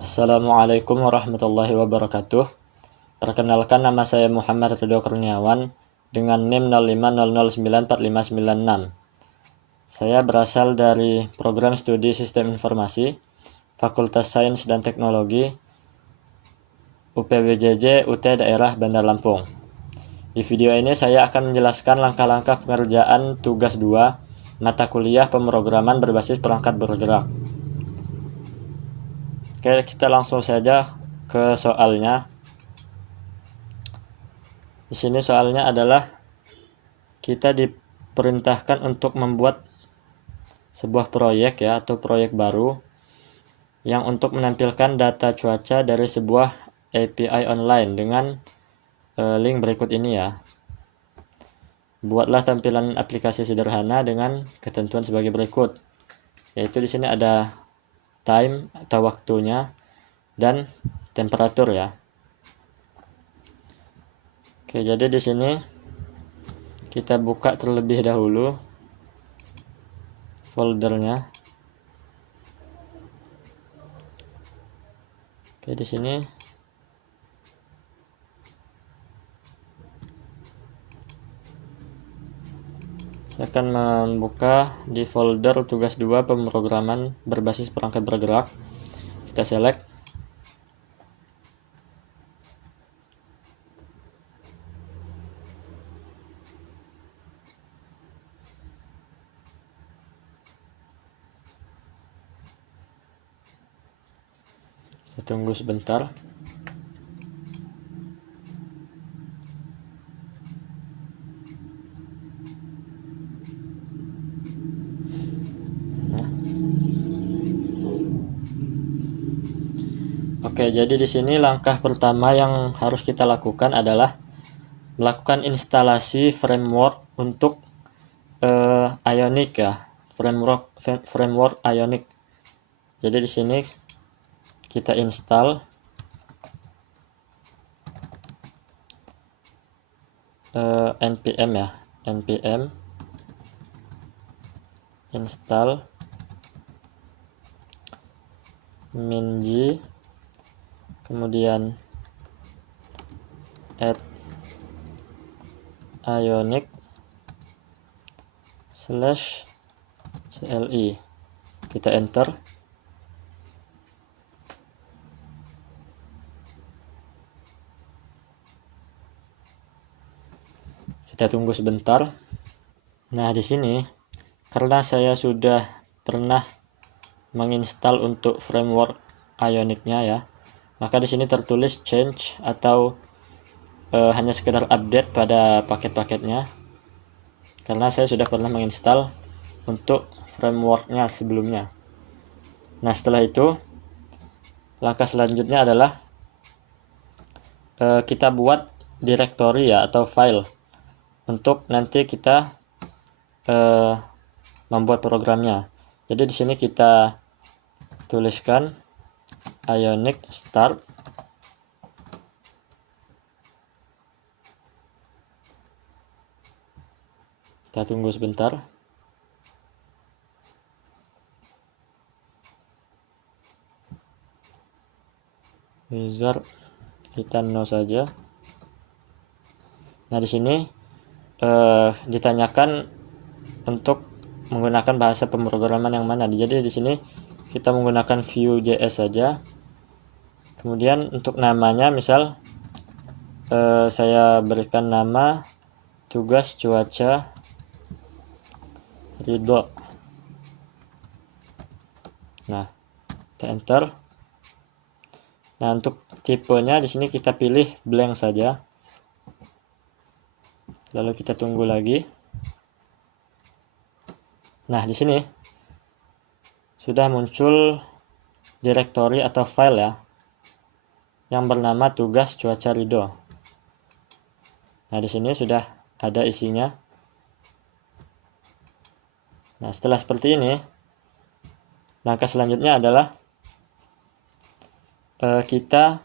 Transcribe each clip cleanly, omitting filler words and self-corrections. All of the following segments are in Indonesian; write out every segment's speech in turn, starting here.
Assalamualaikum warahmatullahi wabarakatuh. Perkenalkan, nama saya Muhammad Ridho Kurniawan dengan NIM 0500945596. Saya berasal dari Program Studi Sistem Informasi, Fakultas Sains dan Teknologi, UPWJJ UT Daerah Bandar Lampung. Di video ini saya akan menjelaskan langkah-langkah pengerjaan tugas 2 mata kuliah pemrograman berbasis perangkat bergerak. Oke, kita langsung saja ke soalnya. Di sini soalnya adalah kita diperintahkan untuk membuat sebuah proyek atau proyek baru yang untuk menampilkan data cuaca dari sebuah API online dengan link berikut ini ya. Buatlah tampilan aplikasi sederhana dengan ketentuan sebagai berikut. Yaitu di sini ada time atau waktunya dan temperatur ya. Oke, jadi di sini kita buka terlebih dahulu foldernya. Oke, di sini saya akan membuka di folder tugas 2 pemrograman berbasis perangkat bergerak. Kita select. Saya tunggu sebentar. Oke, jadi di sini langkah pertama yang harus kita lakukan adalah melakukan instalasi framework untuk Ionic ya, framework Ionic. Jadi di sini kita install npm ya, npm install minji, kemudian add ionic /CLI. Kita enter. Kita tunggu sebentar. Nah, di sini karena saya sudah pernah menginstal untuk framework Ionic-nya ya, maka di sini tertulis change atau hanya sekedar update pada paket-paketnya, karena saya sudah pernah menginstal untuk framework-nya sebelumnya. Nah, setelah itu langkah selanjutnya adalah kita buat directory ya atau file untuk nanti kita membuat programnya. Jadi di sini kita tuliskan Ionic start. Kita tunggu sebentar. User kita no saja. Nah, di sini ditanyakan untuk menggunakan bahasa pemrograman yang mana. Jadi di sini kita menggunakan Vue.js saja. Kemudian untuk namanya misal saya berikan nama tugas cuaca Ridho. Nah, kita enter. Nah, untuk tipenya di sini kita pilih blank saja. Lalu kita tunggu lagi. Nah, di sini sudah muncul directory atau file ya yang bernama tugas cuaca Ridho. Nah, di sini sudah ada isinya. Nah, setelah seperti ini, langkah selanjutnya adalah kita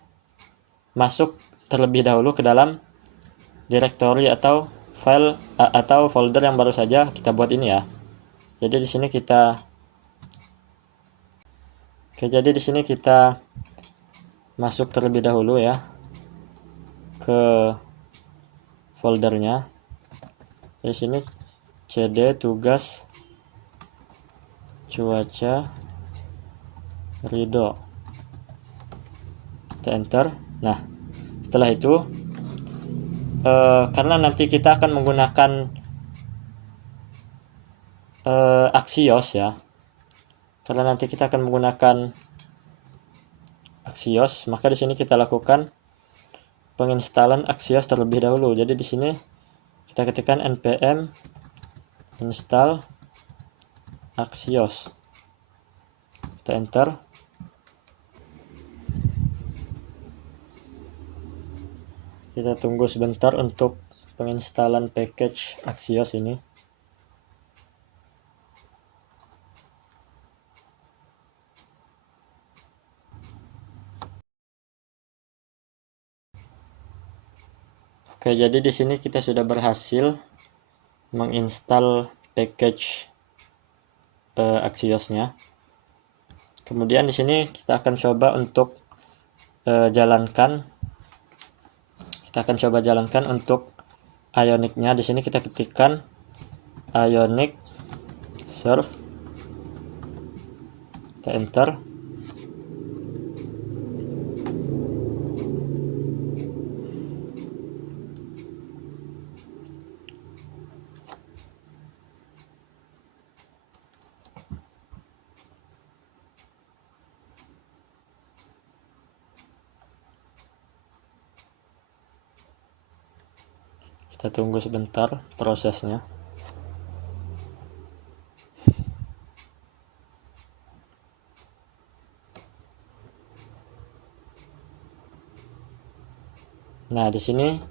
masuk terlebih dahulu ke dalam directory atau file atau folder yang baru saja kita buat ini ya. Jadi di sini kita masuk terlebih dahulu ya ke foldernya. Di sini cd tugas cuaca Ridho, kita enter. Nah, setelah itu karena nanti kita akan menggunakan Axios ya, karena nanti kita akan menggunakan Axios, maka di sini kita lakukan penginstalan Axios terlebih dahulu. Jadi di sini kita ketikkan npm install Axios, kita enter. Kita tunggu sebentar untuk penginstalan package Axios ini. Oke, jadi di sini kita sudah berhasil menginstal package Axios-nya. Kemudian di sini kita akan coba untuk jalankan. Kita akan coba jalankan untuk Ionic-nya. Di sini kita ketikkan Ionic serve, kita enter. Kita tunggu sebentar prosesnya. Nah, di sini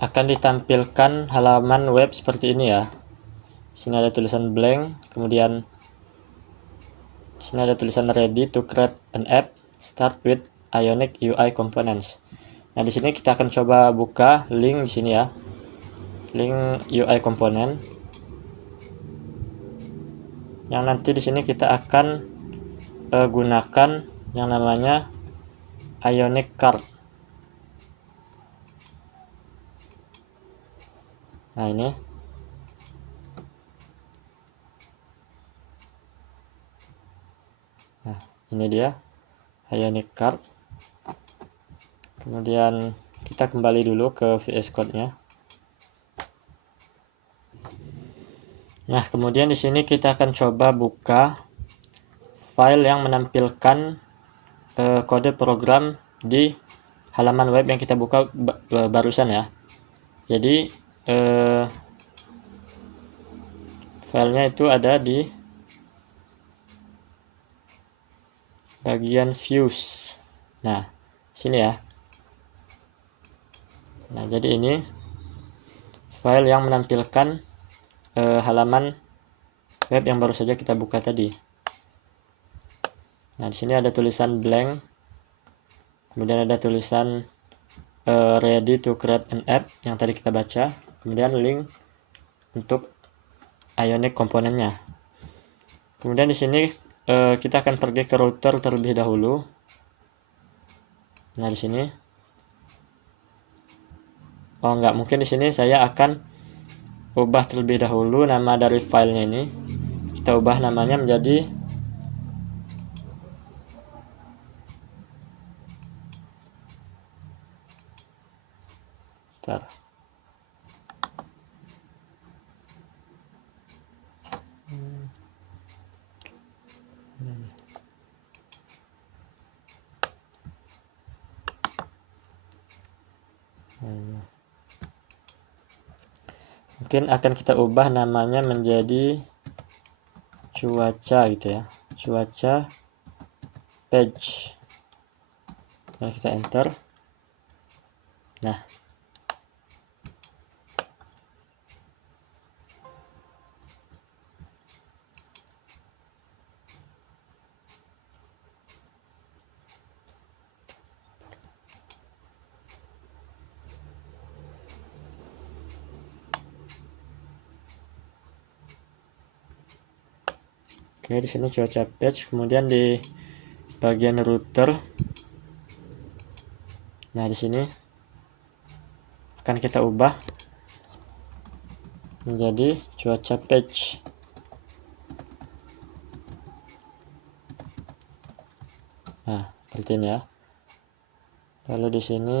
akan ditampilkan halaman web seperti ini ya. Di sini ada tulisan blank, kemudian di sini ada tulisan ready to create an app, start with Ionic UI components. Nah, di sini kita akan coba buka link di sini ya. Link UI component. Yang nanti di sini kita akan gunakan yang namanya Ionic Card. Nah, ini. Nah, ini dia Ionic Card. Kemudian kita kembali dulu ke VS Code-nya. Nah, kemudian di sini kita akan coba buka file yang menampilkan kode program di halaman web yang kita buka barusan ya. Jadi filenya itu ada di bagian views. Nah, sini ya. Nah, jadi ini file yang menampilkan halaman web yang baru saja kita buka tadi. Nah, di sini ada tulisan blank, kemudian ada tulisan ready to create an app yang tadi kita baca, kemudian link untuk Ionic komponennya. Kemudian di sini kita akan pergi ke router terlebih dahulu. Nah, di sini, oh enggak, mungkin di sini saya akan ubah terlebih dahulu nama dari filenya ini. Kita ubah namanya menjadi mungkin akan kita ubah namanya menjadi cuaca gitu ya, cuaca page. Nah, kita enter. Nah, oke, di sini cuaca page, kemudian di bagian router Nah, di sini akan kita ubah menjadi cuaca page. Nah, seperti ini ya. Lalu di sini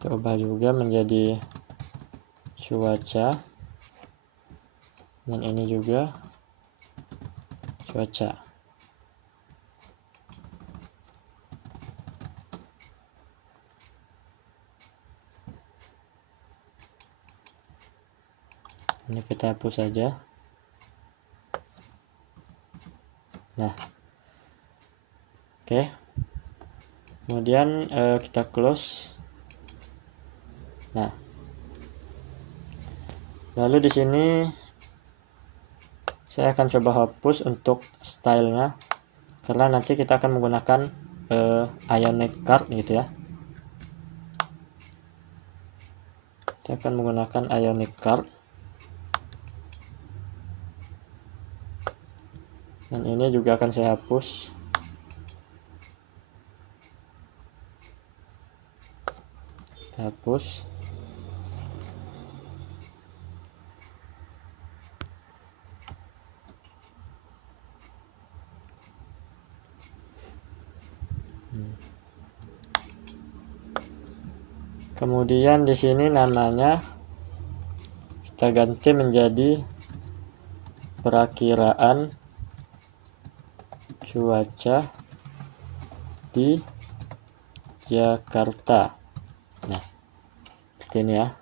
kita ubah juga menjadi cuaca, dan ini juga cuaca. Ini kita hapus saja. Nah, oke. Kemudian kita close. Nah, lalu di sini saya akan coba hapus untuk stylenya, karena nanti kita akan menggunakan Ionic card gitu ya. Kita akan menggunakan Ionic card, dan ini juga akan saya hapus. Hapus. Kemudian di sini namanya kita ganti menjadi perakiraan cuaca di Jakarta. Nah, seperti ini ya.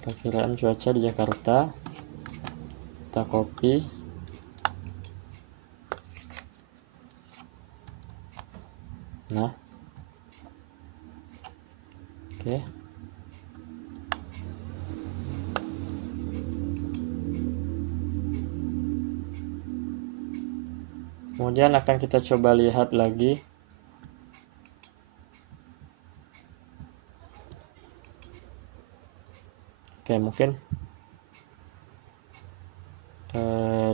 Perakiraan cuaca di Jakarta. Kita copy. Nah, oke. Kemudian akan kita coba lihat lagi. Oke, mungkin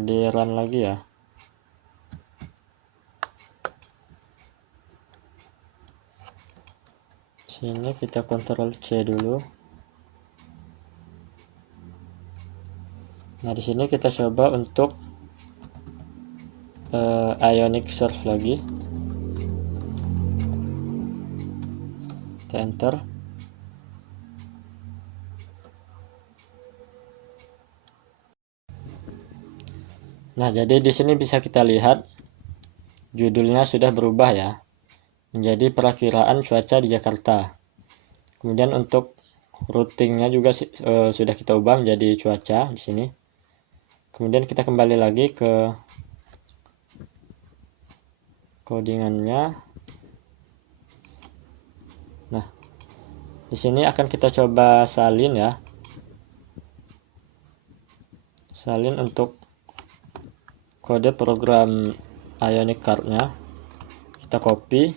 di run lagi ya. Sini kita Ctrl C dulu. Nah, di sini kita coba untuk Ionic Surf lagi. Kita enter. Nah, jadi di sini bisa kita lihat judulnya sudah berubah ya, menjadi perakiraan cuaca di Jakarta. Kemudian untuk routingnya juga sudah kita ubah menjadi cuaca di sini. Kemudian kita kembali lagi ke codingannya. Nah, di sini akan kita coba salin ya. Salin untuk kode program Ionic card-nya. Kita copy.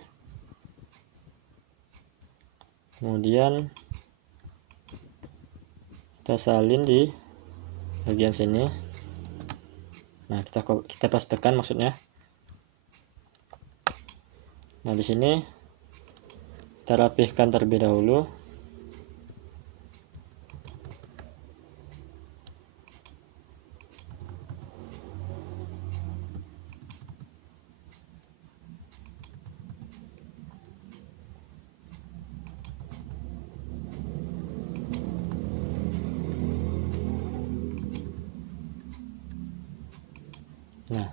Kemudian kita salin di bagian sini. Nah, kita pastekan maksudnya. Nah, di sini kita rapihkan terlebih dahulu. Nah,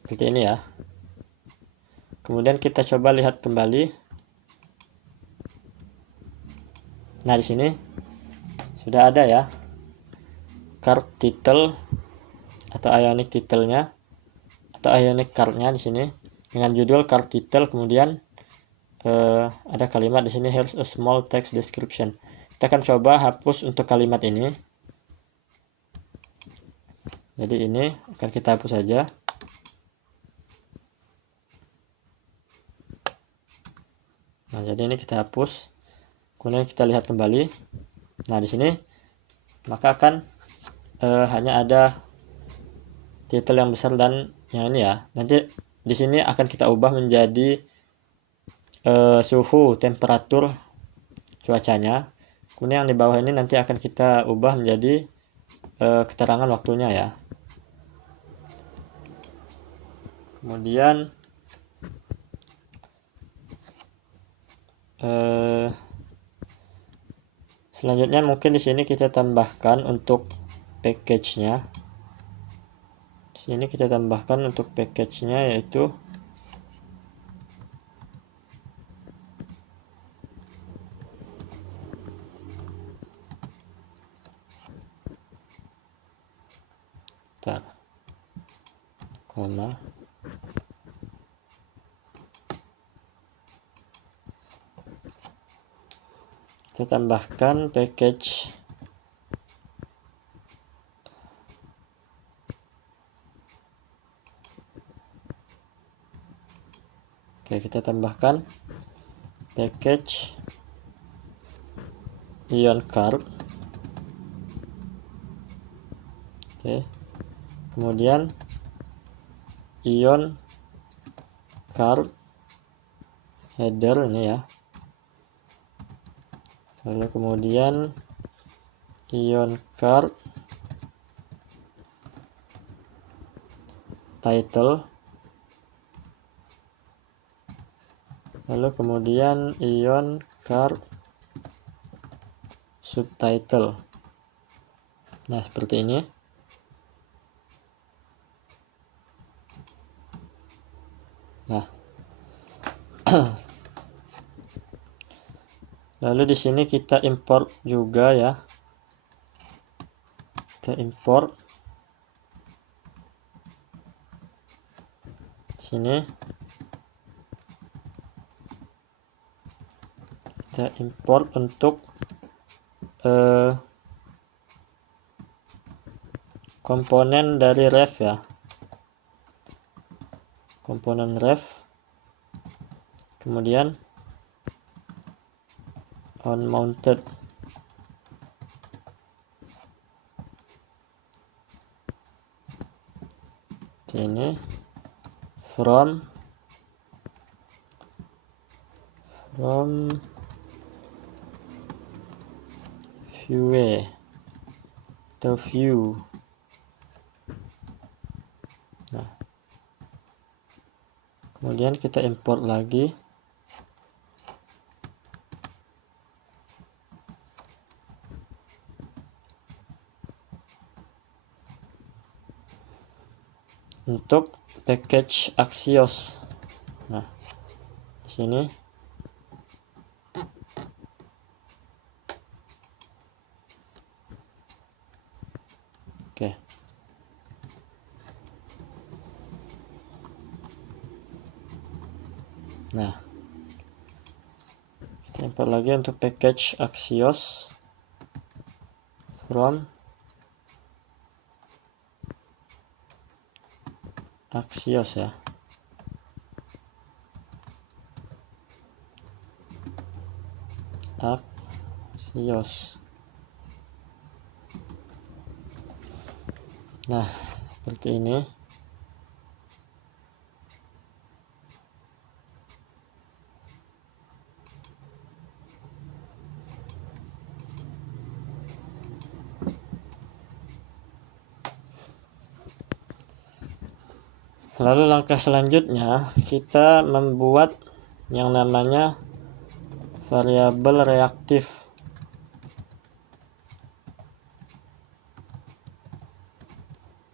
seperti ini ya. Kemudian kita coba lihat kembali. Nah, di sini sudah ada ya card title atau Ionic title-nya atau Ionic card-nya di sini dengan judul card title. Kemudian ada kalimat di sini, here's a small text description. Kita akan coba hapus untuk kalimat ini. Jadi ini akan kita hapus saja. Nah, jadi ini kita hapus. Kemudian kita lihat kembali. Nah, di sini maka akan hanya ada title yang besar dan yang ini ya. Nanti di sini akan kita ubah menjadi suhu, temperatur cuacanya. Kemudian yang di bawah ini nanti akan kita ubah menjadi keterangan waktunya ya. Kemudian selanjutnya mungkin di sini kita tambahkan untuk package-nya. Di sini kita tambahkan untuk package-nya yaitu koma kita tambahkan package kita tambahkan package ion card. Kemudian ion card header ini ya. Lalu kemudian ion card title. Lalu kemudian ion card subtitle. Nah, seperti ini. Nah. Lalu di sini kita import juga ya. Kita import sini. Kita import untuk komponen dari ref ya. Komponen ref. Kemudian on mounted. Ini from view atau view. Nah, kemudian kita import lagi. Untuk package Axios. Nah, di sini oke. Nah, kita import lagi untuk package Axios from Axios ya. Axios. Nah, seperti ini. Lalu langkah selanjutnya kita membuat yang namanya variabel reaktif.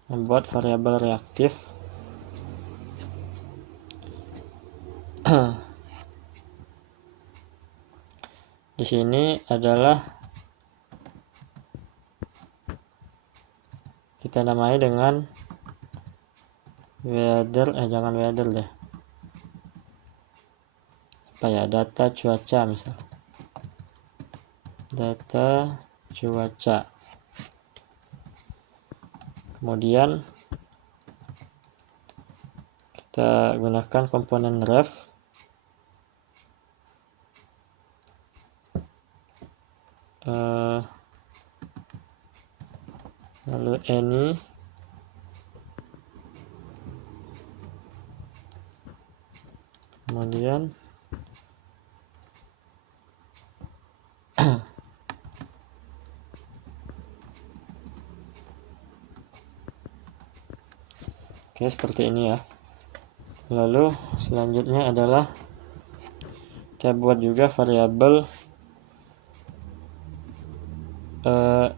Membuat variabel reaktif. Di sini adalah kita namai dengan weather, jangan weather deh. Apa ya, data cuaca misal. Data cuaca. Kemudian kita gunakan komponen ref. lalu any kemudian oke, seperti ini ya. Lalu selanjutnya adalah kita buat juga variabel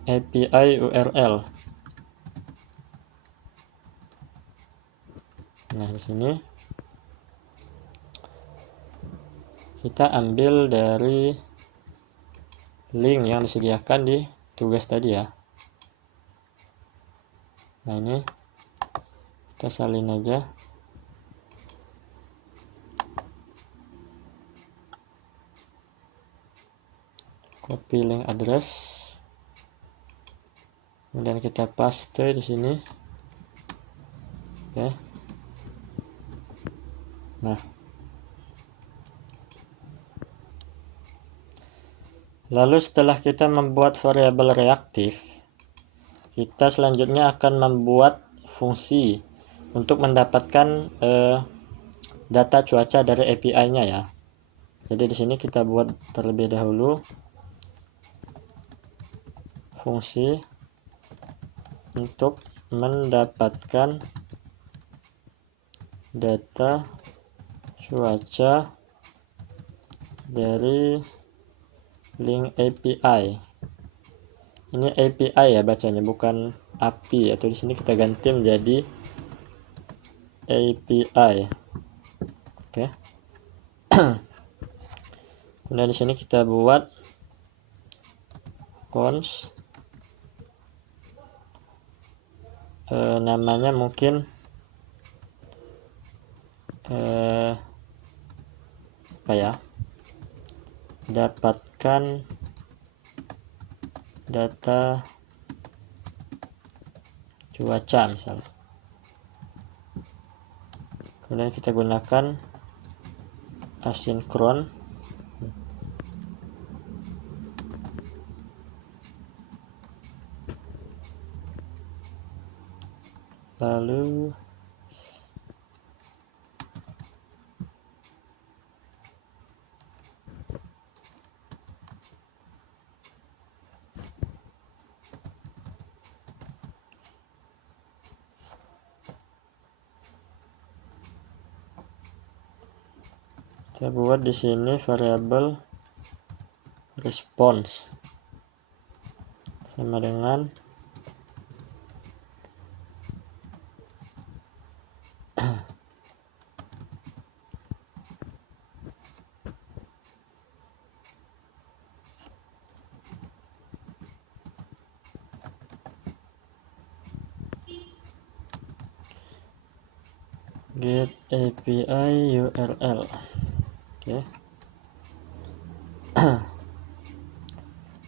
API URL. Nah, di sini kita ambil dari link yang disediakan di tugas tadi ya. Nah, ini kita salin aja. Copy link address. Kemudian kita paste di sini. Oke. Nah, lalu setelah kita membuat variabel reaktif, kita selanjutnya akan membuat fungsi untuk mendapatkan data cuaca dari API-nya ya. Jadi di sini kita buat terlebih dahulu fungsi untuk mendapatkan data cuaca dari link API. Ini API ya bacanya, bukan API, atau di sini kita ganti menjadi API. Oke. Kemudian di sini kita buat cons namanya mungkin apa ya, dapatkan data cuaca misalnya. Kemudian kita gunakan asinkron. Lalu kita buat di sini variabel response sama dengan get API URL. Oke.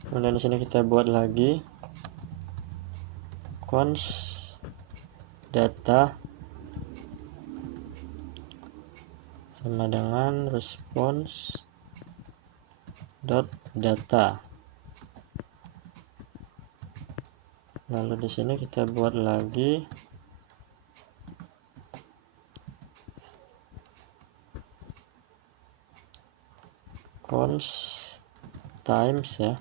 Kemudian di sini kita buat lagi cons data sama dengan response dot data. Lalu di sini kita buat lagi cons times ya,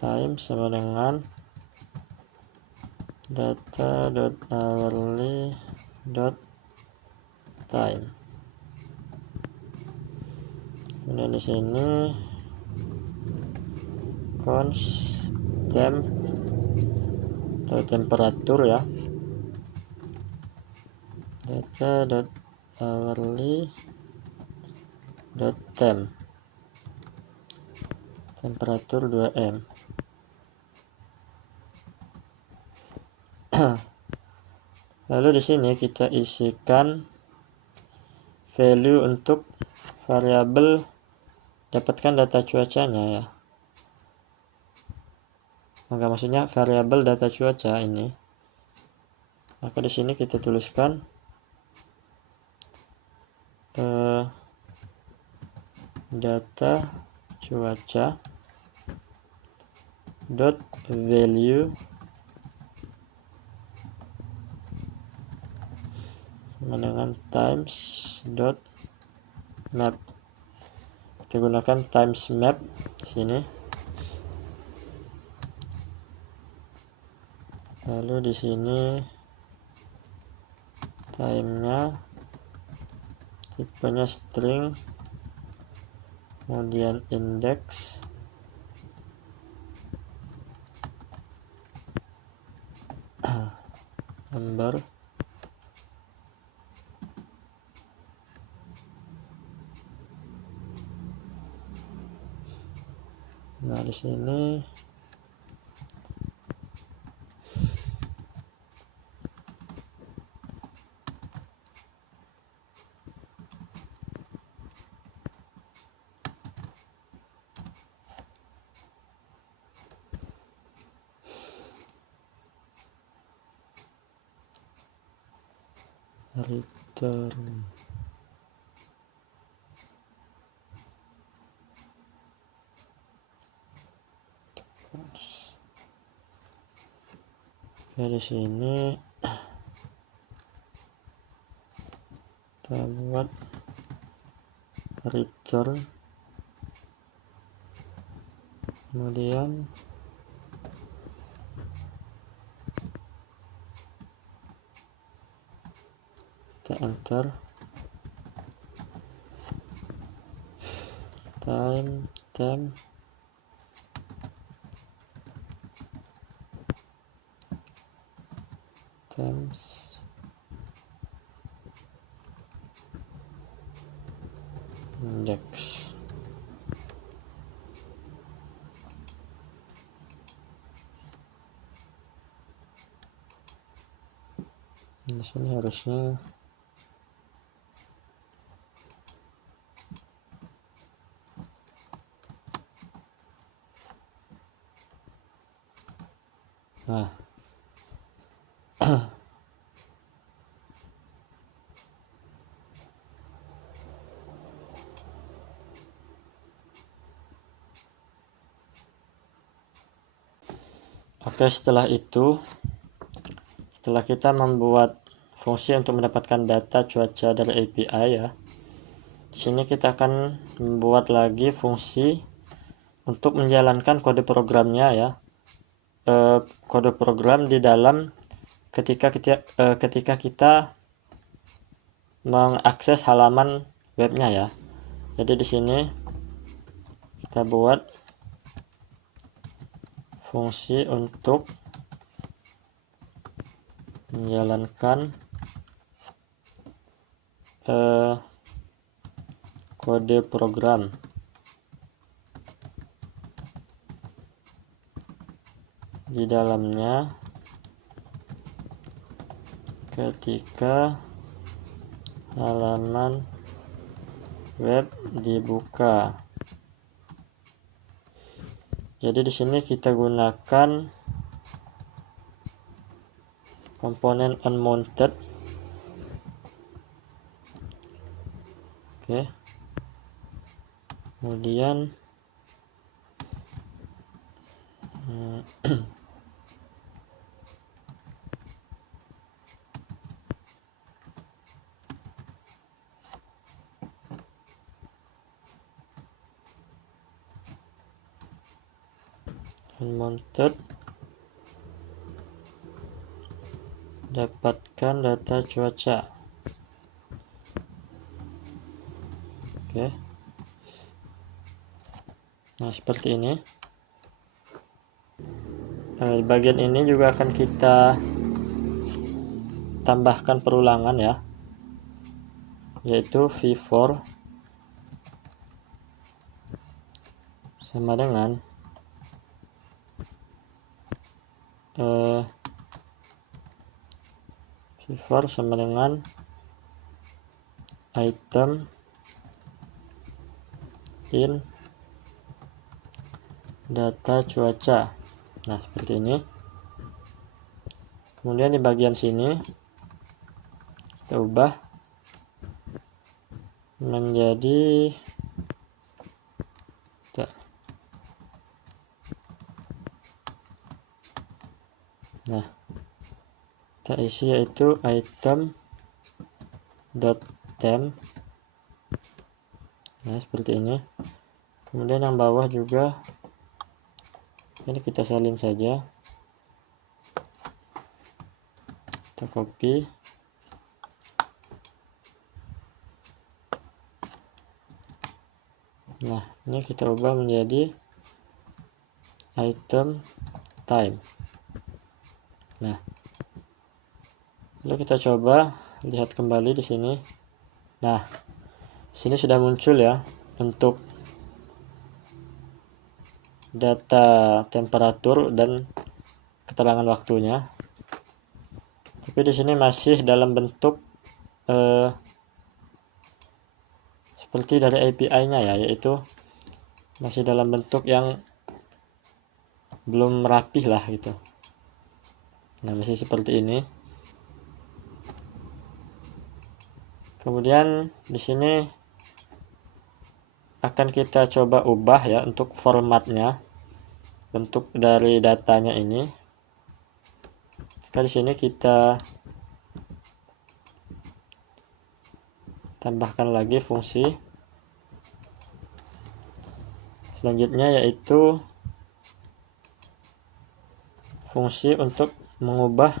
times sama dengan data.hourly.time. Kemudian di sini cons temp atau temperatur ya, data.hourly.temp, temperatur 2M. Lalu di sini kita isikan value untuk variabel dapatkan data cuacanya ya. Maka maksudnya variabel data cuaca ini. Maka di sini kita tuliskan data cuaca dot value sama dengan times dot map. Kita gunakan times map di sini. Lalu di sini time-nya tipenya string, kemudian index, number, nah di sini return Oke, di sini kita buat return, kemudian kita enter time times index. Di sini harusnya nah oke, setelah kita membuat fungsi untuk mendapatkan data cuaca dari API ya, di sini kita akan membuat lagi fungsi untuk menjalankan kode programnya ya, kode program di dalam ketika kita mengakses halaman webnya ya. Jadi di sini kita buat fungsi untuk menjalankan kode program. Di dalamnya ketika halaman web dibuka. Jadi di sini kita gunakan komponen unmounted. Oke. Kemudian unmounted dapatkan data cuaca. Oke. Nah, seperti ini. Di bagian ini juga akan kita tambahkan perulangan ya, yaitu v4 sama dengan v4 sama dengan item in data cuaca. Nah, seperti ini. Kemudian di bagian sini kita ubah menjadi Nah, kita isi yaitu item.temp. Nah, seperti ini. Kemudian yang bawah juga ini kita salin saja. Kita copy. Nah, ini kita ubah menjadi item time. Nah, lalu kita coba lihat kembali di sini. Nah, sini sudah muncul ya untuk data temperatur dan keterangan waktunya. Tapi di sini masih dalam bentuk seperti dari API-nya ya, yaitu masih dalam bentuk yang belum rapih lah gitu. Nah, masih seperti ini. Kemudian di sini akan kita coba ubah ya untuk formatnya, bentuk dari datanya ini. Maka di sini kita tambahkan lagi fungsi selanjutnya, yaitu fungsi untuk mengubah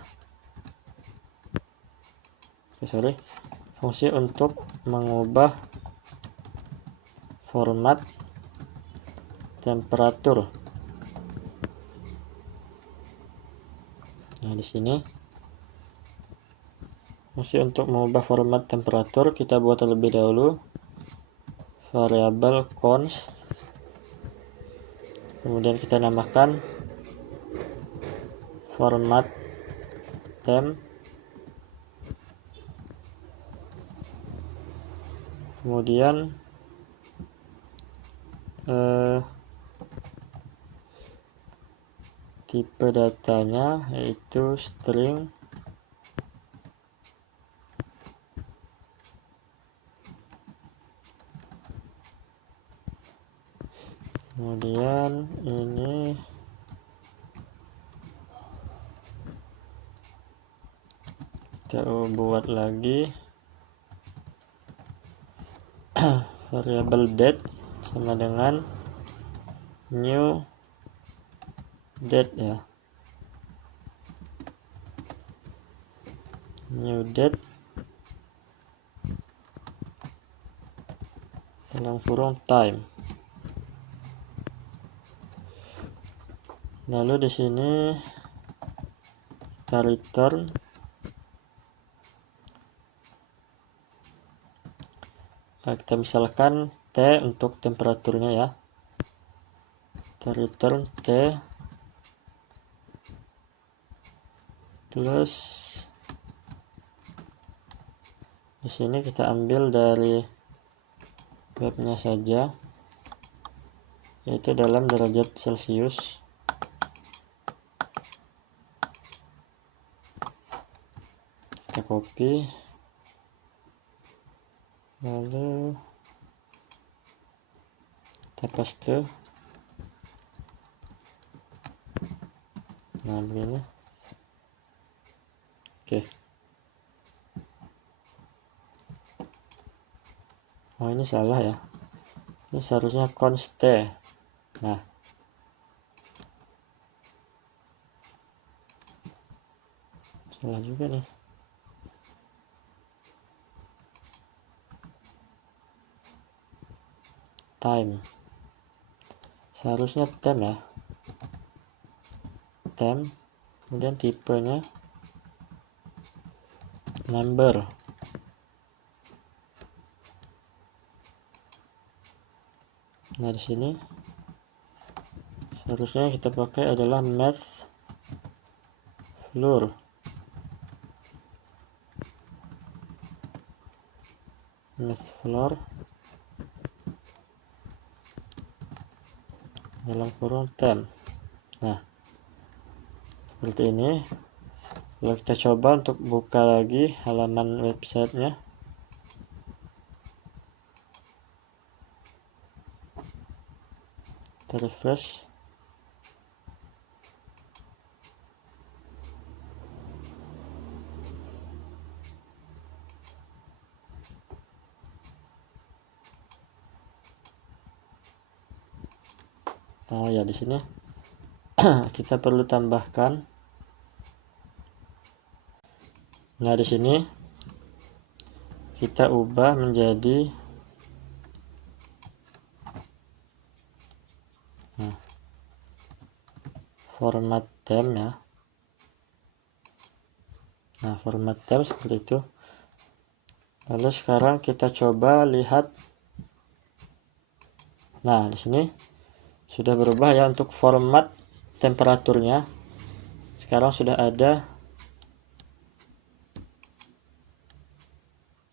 fungsi untuk mengubah format temperatur. Nah, di sini fungsi untuk mengubah format temperatur kita buat terlebih dahulu variabel const, kemudian kita namakan format temp, kemudian tipe datanya yaitu string, kemudian ini kita buat lagi variabel date sama dengan new date ya, new date dalam kurung time. Lalu di sini kita return kita misalkan T untuk temperaturnya ya, kita return T plus di sini kita ambil dari webnya saja, yaitu dalam derajat Celcius. Kita copy, lalu kita paste. Nah, begini. Oke. Oh, ini salah ya, ini seharusnya const. Nah, salah juga nih. Time seharusnya temp ya, temp, kemudian tipenya number. Nah, di sini seharusnya kita pakai adalah math floor. Math floor dalam kurung temp. Nah, seperti ini. Lalu kita coba untuk buka lagi halaman websitenya. Kita refresh. Oh ya, di sini kita perlu tambahkan. Nah, di sini kita ubah menjadi format theme ya. Nah, format theme seperti itu. Lalu sekarang kita coba lihat. Nah, di sini sudah berubah ya untuk format temperaturnya. Sekarang sudah ada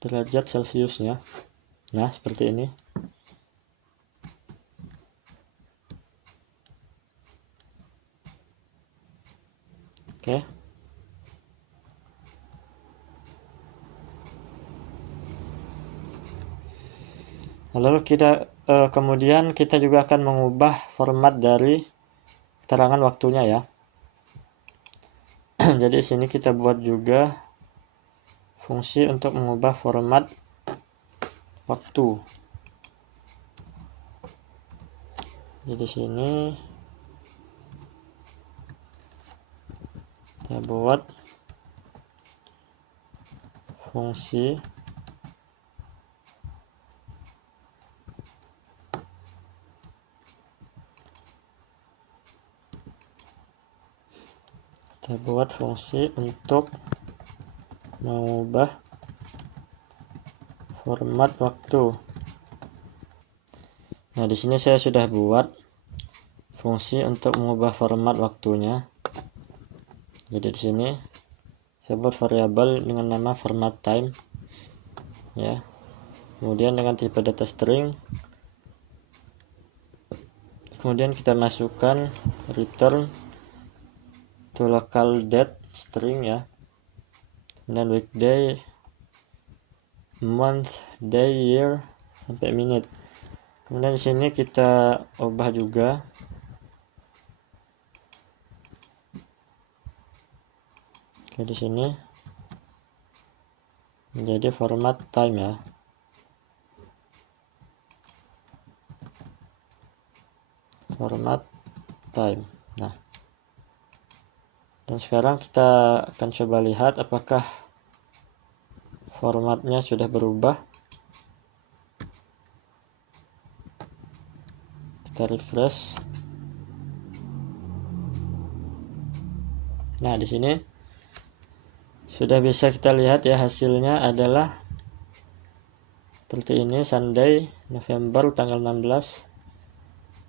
derajat Celciusnya. Nah, seperti ini. Oke. Lalu kemudian kita juga akan mengubah format dari keterangan waktunya ya. Jadi sini kita buat juga fungsi untuk mengubah format waktu. Jadi sini kita buat fungsi untuk mengubah format waktu. Nah, di sini saya sudah buat fungsi untuk mengubah format waktunya. Jadi di sini saya buat variabel dengan nama format time ya. Kemudian dengan tipe data string. Kemudian kita masukkan return to local date string ya. Kemudian weekday, month, day, year sampai minute. Kemudian di sini kita ubah juga di sini menjadi format time ya. Format time. Nah, dan sekarang kita akan coba lihat apakah formatnya sudah berubah. Kita refresh. Nah, di sini sudah bisa kita lihat ya, hasilnya adalah seperti ini. Sunday, November tanggal 16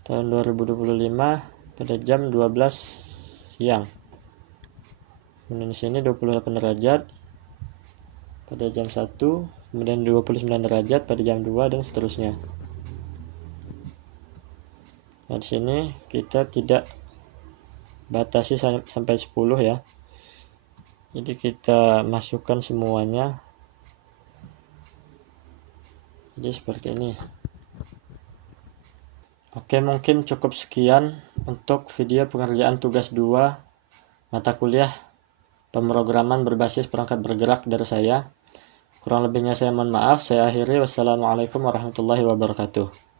tahun 2025 pada jam 12 siang. Kemudian di sini 28 derajat pada jam 1, kemudian 29 derajat pada jam 2 dan seterusnya. Nah, di sini kita tidak batasi sampai 10 ya. Jadi kita masukkan semuanya. Jadi seperti ini. Oke, mungkin cukup sekian untuk video pengerjaan tugas 2 mata kuliah pemrograman berbasis perangkat bergerak dari saya. Kurang lebihnya saya mohon maaf. Saya akhiri. Wassalamualaikum warahmatullahi wabarakatuh.